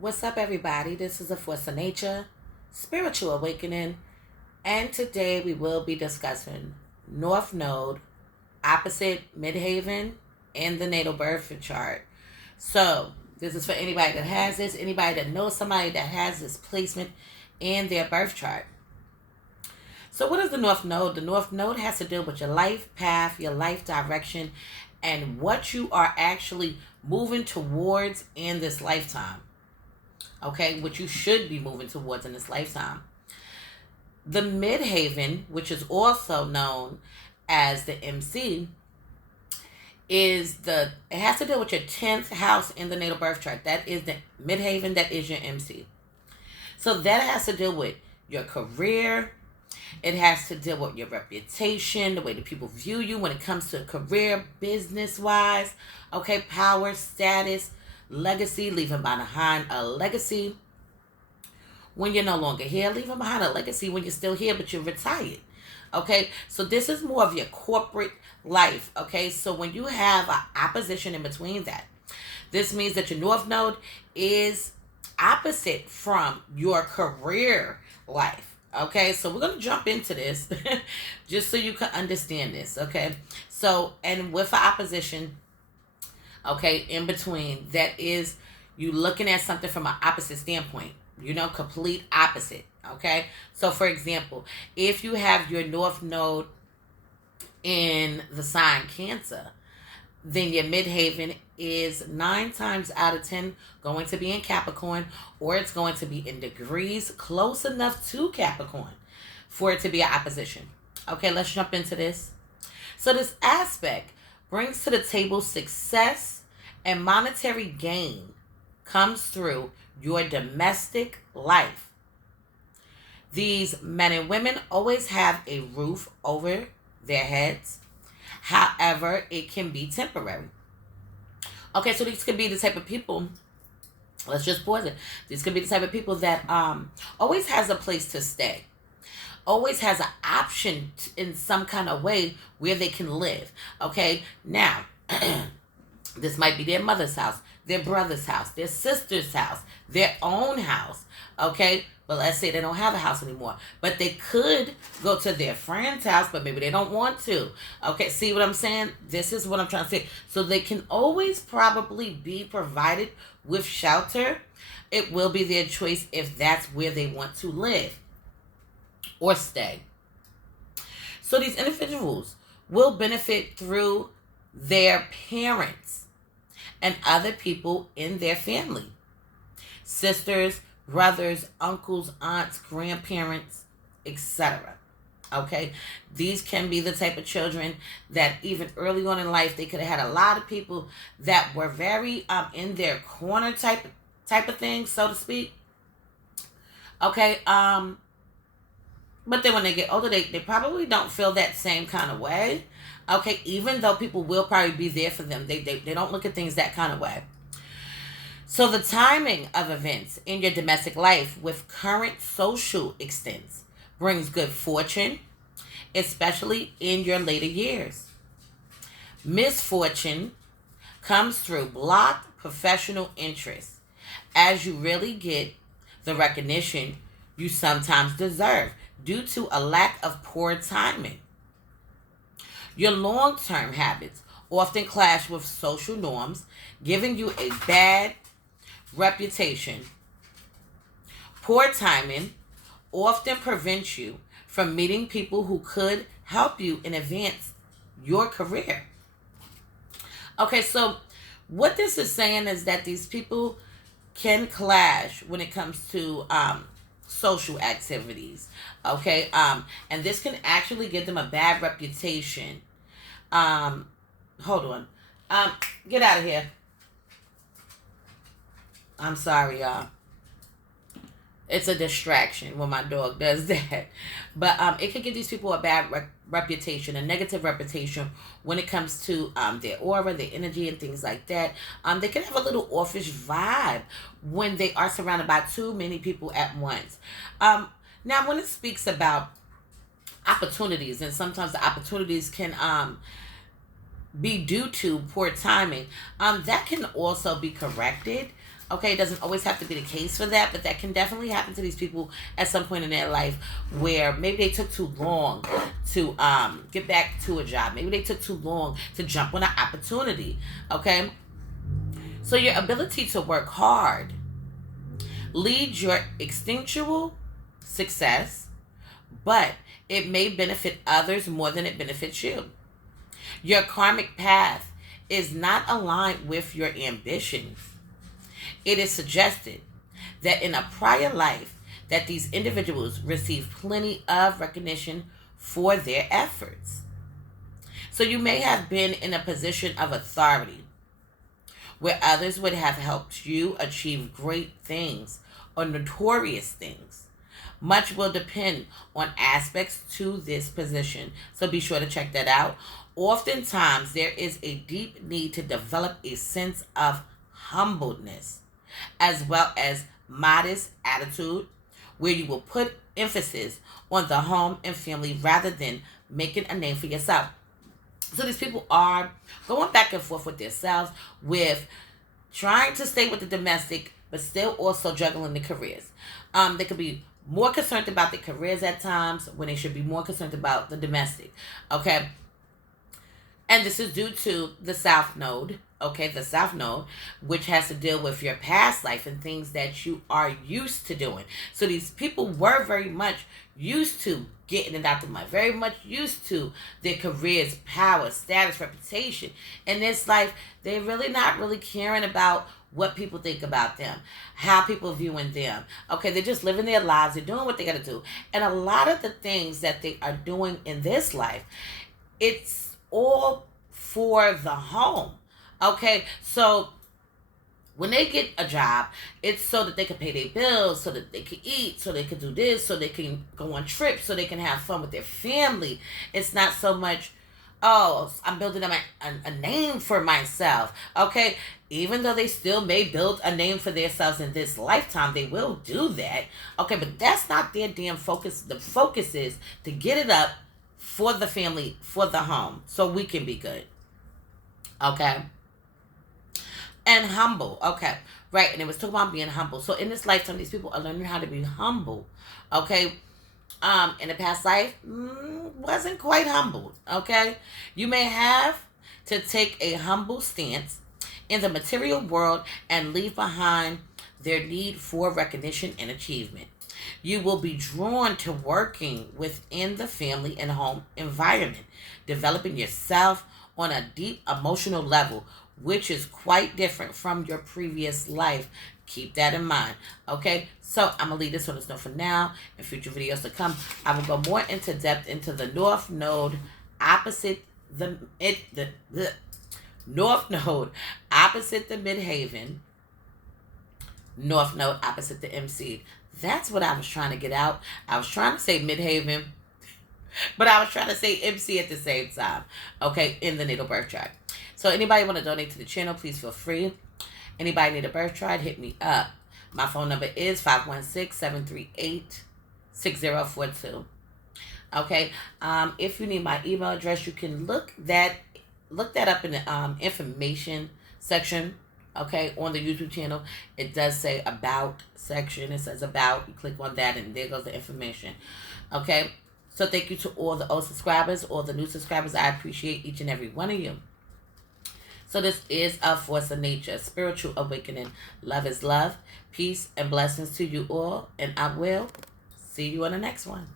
What's up, everybody? This is A Force of Nature, Spiritual Awakening, and today we will be discussing North Node, opposite Midheaven, in the natal birth chart. So, this is for anybody that has this, anybody that knows somebody that has this placement in their birth chart. So, what is the North Node? The North Node has to deal with your life path, your life direction, and what you are actually moving towards in this lifetime. Okay, what you should be moving towards in this lifetime. The Midheaven, which is also known as the MC, it has to deal with your 10th house in the natal birth chart. That is the Midheaven, that is your MC. So that has to deal with your career. It has to deal with your reputation, the way that people view you when it comes to career, business-wise, okay, power, status, legacy, leaving behind a legacy when you're no longer here, leaving behind a legacy when you're still here but you're retired. Okay, so this is more of your corporate life. Okay, so when you have an opposition in between that, this means that your North Node is opposite from your career life. Okay, so we're going to jump into this just so you can understand this. Okay, so and with an opposition, okay, in between, that is you looking at something from an opposite standpoint, complete opposite. Okay, so for example, if you have your North Node in the sign Cancer, then your Midheaven is 9 times out of 10 going to be in Capricorn, or it's going to be in degrees close enough to Capricorn for it to be an opposition. Okay, let's jump into this. So this aspect brings to the table success and monetary gain comes through your domestic life. These men and women always have a roof over their heads. However, it can be temporary. Okay, so these could be the type of people, let's just pause it. These could be the type of people that always has a place to stay. Always has an option in some kind of way where they can live. Okay, now, this might be their mother's house, their brother's house, their sister's house, their own house. Okay, but let's say they don't have a house anymore, but they could go to their friend's house, but maybe they don't want to. Okay, see what I'm saying? This is what I'm trying to say. So they can always probably be provided with shelter. It will be their choice if that's where they want to live or stay. So these individuals will benefit through their parents and other people in their family. Sisters, brothers, uncles, aunts, grandparents, etc. Okay, these can be the type of children that even early on in life they could have had a lot of people that were very in their corner type of thing, so to speak. Okay, but then when they get older, they probably don't feel that same kind of way. Okay, even though people will probably be there for them, they don't look at things that kind of way. So the timing of events in your domestic life with current social extents brings good fortune, especially in your later years. Misfortune comes through blocked professional interests as you really get the recognition you sometimes deserve due to a lack of poor timing. Your long-term habits often clash with social norms, giving you a bad reputation. Poor timing often prevents you from meeting people who could help you in advance your career. Okay, so what this is saying is that these people can clash when it comes to social activities. Okay, and this can actually give them a bad reputation. Hold on. Get out of here. I'm sorry, y'all. It's a distraction when my dog does that. But it could give these people a bad reputation, a negative reputation when it comes to their aura, their energy, and things like that. They can have a little offish vibe when they are surrounded by too many people at once. Now, when it speaks about opportunities, and sometimes the opportunities can be due to poor timing, that can also be corrected. Okay, it doesn't always have to be the case for that, but that can definitely happen to these people at some point in their life where maybe they took too long to get back to a job. Maybe they took too long to jump on an opportunity. Okay, so your ability to work hard leads your instinctual success, but it may benefit others more than it benefits you. Your karmic path is not aligned with your ambitions. It is suggested that in a prior life that these individuals received plenty of recognition for their efforts. So you may have been in a position of authority where others would have helped you achieve great things or notorious things. Much will depend on aspects to this position, so be sure to check that out. Oftentimes, there is a deep need to develop a sense of humbleness as well as modest attitude where you will put emphasis on the home and family rather than making a name for yourself. So these people are going back and forth with themselves with trying to stay with the domestic but still also juggling the careers. They could be more concerned about their careers at times when they should be more concerned about the domestic. Okay, and this is due to the South Node, okay, the South Node, which has to deal with your past life and things that you are used to doing. So these people were very much used to getting it out the mud, very much used to their careers, power, status, reputation. In this life, they're really not really caring about what people think about them, how people viewing them. Okay, they're just living their lives, they're doing what they got to do. And a lot of the things that they are doing in this life, it's all for the home. Okay, so when they get a job, it's so that they can pay their bills, so that they can eat, so they can do this, so they can go on trips, so they can have fun with their family. It's not so much, oh, I'm building a name for myself. Okay, even though they still may build a name for themselves in this lifetime, they will do that. Okay, but that's not their damn focus. The focus is to get it up for the family, for the home, so we can be good. Okay? And humble. Okay. Right. And it was talking about being humble. So in this lifetime, these people are learning how to be humble. Okay. In the past life, wasn't quite humble. Okay. You may have to take a humble stance in the material world and leave behind their need for recognition and achievement. You will be drawn to working within the family and home environment, developing yourself on a deep emotional level, which is quite different from your previous life. Keep that in mind. Okay, so I'm gonna leave this on the note for now. In future videos to come, I will go more into depth into the North Node opposite the North Node opposite the Midheaven. North Node opposite the MC. That's what I was trying to get out. I was trying to say Midheaven, but I was trying to say MC at the same time. Okay, in the natal birth chart. So anybody want to donate to the channel, please feel free. Anybody need a birth chart, hit me up. My phone number is 516-738-6042. Okay. If you need my email address, you can look that up in the information section. Okay, on the YouTube channel, it does say about section. It says about. You click on that, and there goes the information. Okay, so thank you to all the old subscribers, all the new subscribers. I appreciate each and every one of you. So this is a force of nature, spiritual awakening. Love is love. Peace and blessings to you all, and I will see you on the next one.